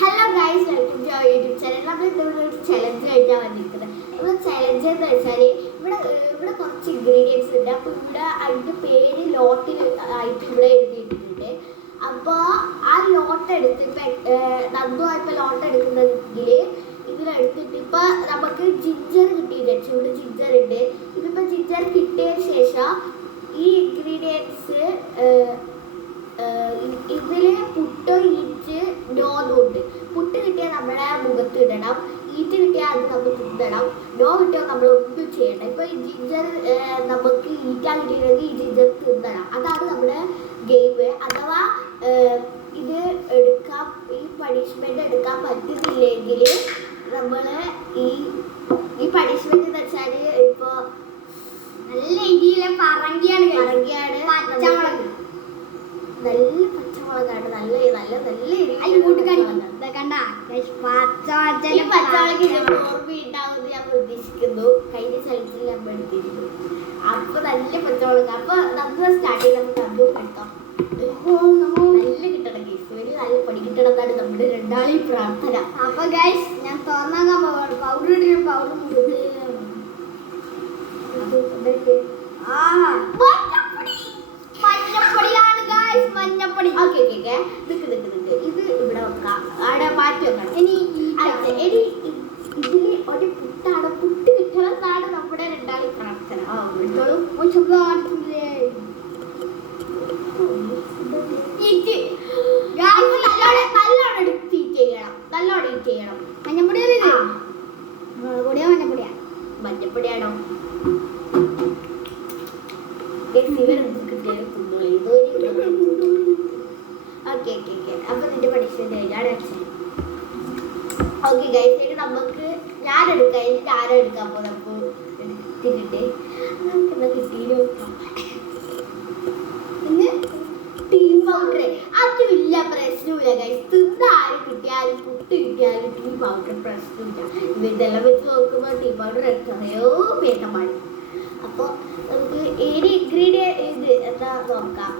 Hello guys, welcome to our YouTube channel. നമ്മൾ ഇന്നിവിടെ ഒരു ചലഞ്ച് കഴിഞ്ഞാൽ വന്നിരിക്കുന്നത്. ഇവിടെ ചലഞ്ച് എന്ന് വെച്ചാൽ ഇവിടെ കുറച്ച് ഇൻഗ്രീഡിയൻസ് ഉണ്ട്. അപ്പോൾ ഇവിടെ അതിൻ്റെ പേര് ലോട്ടിൽ ആയിട്ട് ഇവിടെ എഴുതിയിട്ടുണ്ട്. അപ്പോൾ ആ ലോട്ട് എടുത്ത് നന്ദുവായപ്പോൾ ലോട്ട് എടുക്കുന്നെങ്കിൽ ഇതിലെടുത്തിട്ട് ഇപ്പോൾ നമുക്ക് ജിഞ്ചർ കിട്ടിയില്ല. ഇവിടെ ജിഞ്ചർ ഉണ്ട്. ഇതിപ്പോൾ ജിഞ്ചർ കിട്ടിയതിന് ശേഷം ഈ ഇൻഗ്രീഡിയൻസ് ഇതിൽ പുട്ടോ ഈറ്റ് നോന്നുണ്ട്. പുട്ട് കിട്ടിയാൽ നമ്മുടെ മുഖത്ത് ഇടണം, ഈറ്റ് കിട്ടിയാൽ അത് നമ്മൾ തിന്നണം, നോ കിട്ടിയാൽ നമ്മൾ ഒന്നും ചെയ്യണം. ഇപ്പോൾ ഈ ജിഞ്ചർ നമുക്ക് ഈറ്റാൻ കിട്ടിയിരുന്നെങ്കിൽ ഈ ജിഞ്ചർ തിന്നണം. അതാണ് നമ്മുടെ ഗെയിം. അഥവാ ഇത് എടുക്കാൻ ഈ പണിഷ്മെൻ്റ് എടുക്കാൻ പറ്റുന്നില്ലെങ്കിൽ നമ്മൾ ഈ പണിഷ്മെൻ്റ് എന്ന് വെച്ചാൽ ഇപ്പോൾ നല്ല രീതിയിലെ പറങ്കിയാണ് പച്ചമുളക്, നല്ല പച്ചമുളകാണ്. നല്ല ഓർമ്മയുണ്ടാവുമെന്ന് ഞാൻ പ്രതീക്ഷിക്കുന്നു. കഴിഞ്ഞ സ്ഥലത്തിൽ നമ്മൾ എടുത്തിരുന്നു. അപ്പൊ നല്ല പച്ചമുളക്. അപ്പൊ നമുക്ക് സ്റ്റാർട്ട് ചെയ്ത് നമുക്ക് അതും എടുക്കാം. നല്ല കിട്ടണം ഗൈസ്, വലിയ നല്ല പണി കിട്ടണം എന്നാണ് നമ്മുടെ രണ്ടാളെയും പ്രാർത്ഥന. അപ്പൊ ഗൈസ് ഞാൻ തുറന്നാക്കാൻ പൗഡർ ഇട്ടിട്ട് പൗഡർ മഞ്ഞപ്പൊടിയാണ് ഗൈസ്, മഞ്ഞപ്പൊടി. ഓക്കെ നിക്ക് ഇത് ഇവിടെ വെക്കാം. അവിടെ മാറ്റി വെക്കണം. ഇനി ഇതില് ഒരു പുട്ടാണ്. പുട്ട് കിട്ടണമെന്നാണ് നമ്മുടെ രണ്ടാളി പ്രാർത്ഥന. നല്ലോണം എടുത്ത് ഈറ്റ് ചെയ്യണം. നല്ലോണം ഈറ്റ് ചെയ്യണം. മഞ്ഞപ്പൊടിയാ മഞ്ഞപ്പൊടിയാ മഞ്ഞപ്പൊടിയാണോ? അപ്പൊ നിന്റെ പണിഷ്മെന്റ് കഴിഞ്ഞാണ്. ഓക്കെ ഗൈസ്, നമുക്ക് ഞാൻ എടുക്കാം. എനിക്ക് ആരോ എടുക്കാൻ പോകുന്നത്. അപ്പോൾ എടുത്തിട്ട് കിട്ടിയില്ലോ ടീ പൗഡർ. അതുമില്ല, പ്രശ്നമില്ല ഗൈസ്. തിന്ന ആരും കിട്ടിയാലും പുട്ട് കിട്ടിയാലും ടീ പൗഡർ പ്രശ്നമില്ല. ഇതെല്ലാം വെച്ച് നോക്കുമ്പോൾ ടീ പൗഡർ എത്രയോ ഭേദമാണ്. അപ്പോൾ നമുക്ക് ഏത് ഇൻഗ്രീഡിയൻ ഇത് എന്താ നോക്കാം.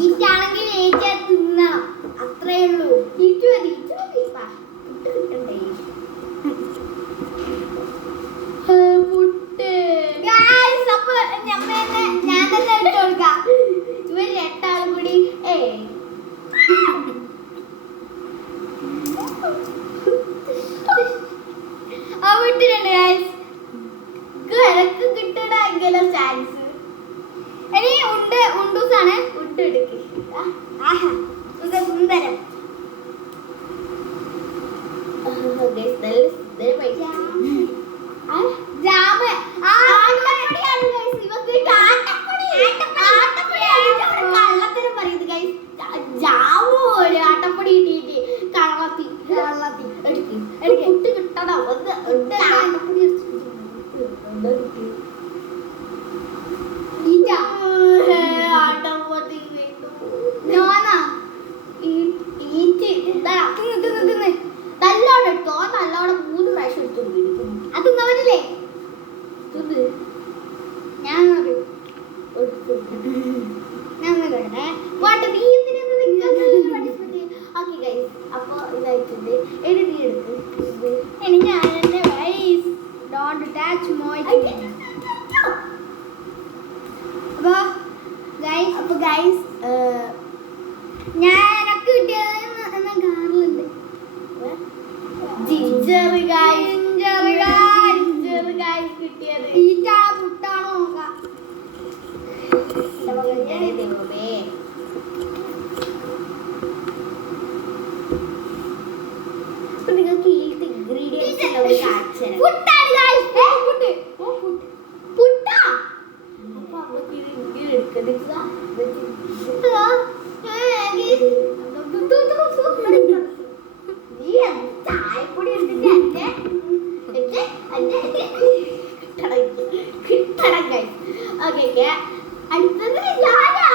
ഈറ്റാണെങ്കിൽ ഏറ്റാ തിന്നണം, അത്രേ ഉള്ളൂ. ഈറ്റ് മതി പുട്ട് കിട്ടണ്ടേ. പുട്ട് അപ്പൊ ഞാൻ തന്നെ എടുത്തു കൊടുക്കാം. ഇവർ രണ്ടാളും കൂടി വിട്ടിട്ടുണ്ട് ഗൈസ്. എനക്ക് കിട്ടണ എങ്ങനെ ചാൻസ്. ഇനി ഉണ്ടൂസാണ്. ഫുഡ് എടുക്ക്. സുന്ദരം ജാമ് കള്ളത്തിനും പറയുന്നത് ഗൈസ്. ജാമോ ആട്ടപ്പൊടി ഇട്ടിട്ട് കള്ളത്തി എടുക്ക്. ഫുഡ് കിട്ടണം. ആട്ടപ്പൊടി നല്ലോണം എടുത്തോ. നല്ലോണം 3 പ്രാവശ്യം എടുത്തു. അത് തിന്നവരില്ലേ? ഞാൻ അപ്പൊ ഇതായിട്ടുണ്ട്. എടി നീ എടുക്ക്. ഇനി ഞാൻ എന്റെ ഗൈസ് ഡോണ്ട് ടച്ച് മോയ്. അപ്പൊ ഗൈസ് ഞാൻ എനക്ക് കിട്ടിയത് ഗാർലുണ്ട്. ജിഞ്ചർ ഗൈസ് കിട്ടിയത്. ഈറ്റാ പുട്ടാണോ നോക്കാം. ദൈവമേ, അപ്പൊ നിങ്ങൾക്ക് ഈ ഇൻഗ്രീഡിയൻസ് പുട്ടാണ് ഗൈസ്. പുട്ടാ. അപ്പൊ നമുക്ക് ഇത് ഇങ്ങനെ എടുക്കുന്നത്. നീ ചായപ്പൊടി എടുത്തിട്ട് കിട്ടണം ഗൈസ്. ഓക്കെ അടുത്തത് ഞാനാ.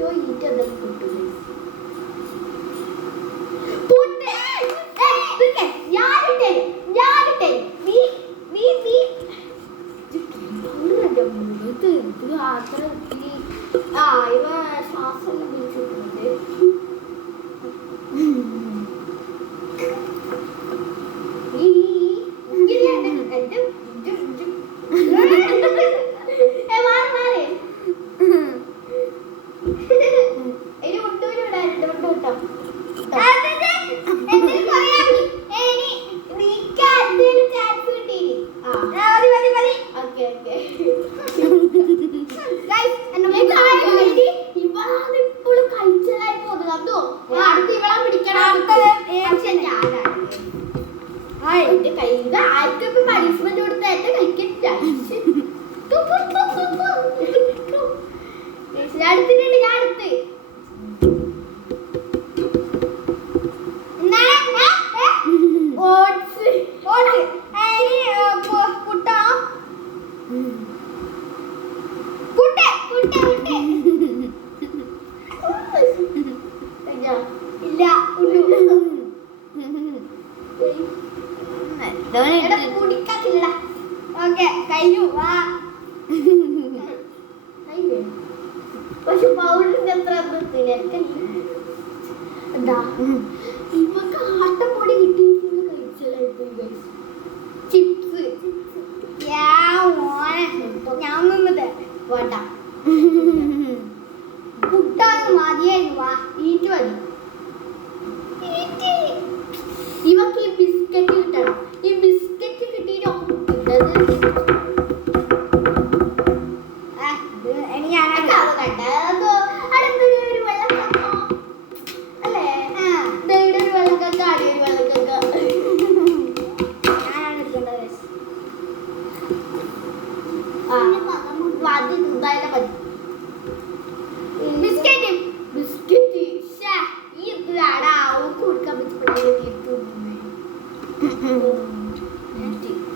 പുട്ടോ ഈറ്റോ എന്തെങ്കിലും കിട്ടും. ഇവ ശ്വാസം വിളിച്ചിട്ടുണ്ട്. ആർക്കൊക്കെ പണിഷ്മെന്റ് കൊടുത്ത എന്റെ കഴിക്കില്ല. അടുത്തിട്ടുണ്ട് ഞാൻ അടുത്ത് പക്ഷെ പൗഡറിന്റെ എത്ര എന്താ ഇവക്ക് ആട്ടപ്പൊടി കിട്ടിയിട്ട് കഴിച്ചല്ലായിട്ട് ചിപ്സ് ഞാൻ വേണ്ട പുട്ടാണ് മതിയായിരുന്നു. ഈറ്റ് മതി. ഇവക്ക് ഈ ബിസ്ക്കറ്റ് കിട്ടണം. ഈ ബിസ്ക്കറ്റ് കിട്ടിയിട്ട്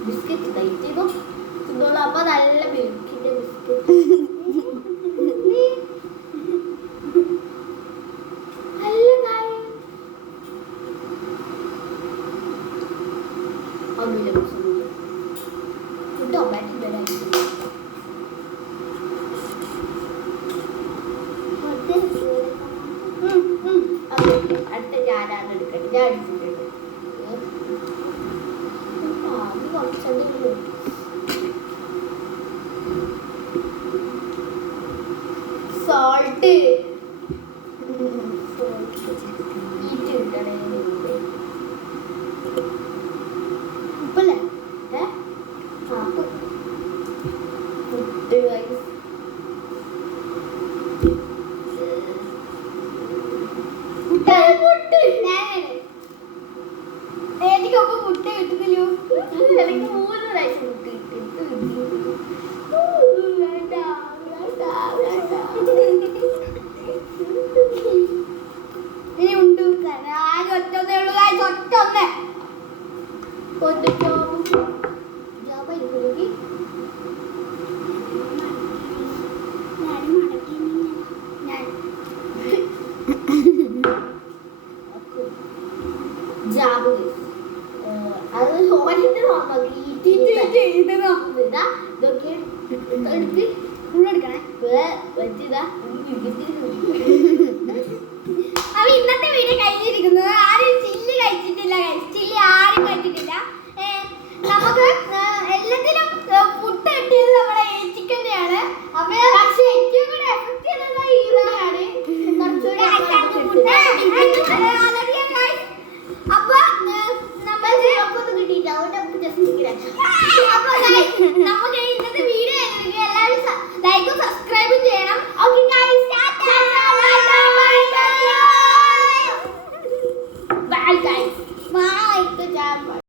ബിസ്ക്കറ്റ് കഴിച്ചോ തിന്നോളൂ. അപ്പൊ നല്ല മിൽക്കിന്റെ ബിസ്ക്കറ്റ് നല്ല കാര്യം ഒന്നുമില്ല. ടൊമാറ്റോ അടുത്ത ഞാനാണ് എടുക്കട്ടെ. ഞാൻ അടിച്ചിട്ടുണ്ട്. സോൾട്ട് ഉപ്പല്ലേ എനിക്കൊക്കെ മുട്ട കിട്ടുന്നില്ലോ. എനിക്ക് 3 പ്രാവശ്യം മുട്ട കിട്ടി. ഇനി ഉണ്ട് ഒറ്റൊന്നേ ഉള്ളൂ. ഒറ്റൊന്നേ ജാബ് അത് ഓനിന്റെ അപ്പൊ ഇന്നത്തെ വീഡിയോ കഴിഞ്ഞിരിക്കുന്നത്. ആരും ചില്ലി കഴിച്ചിട്ടില്ല. ചില്ലി ആരും കഴിച്ചിട്ടില്ല. നമുക്ക് എല്ലാത്തിലും ഫുഡ് കിട്ടിയത് നമ്മുടെ ചിക്കൻ്റെയാണ്. അപ്പൊ പക്ഷെ ഏറ്റവും കൂടെ എഫക്ട് ചെയ്തത് ഈറാണ്. അപ്പൊ നമ്മൾ കിട്ടിയില്ല. അതുകൊണ്ട് നമുക്ക് ജസ്റ്റ് നമുക്ക്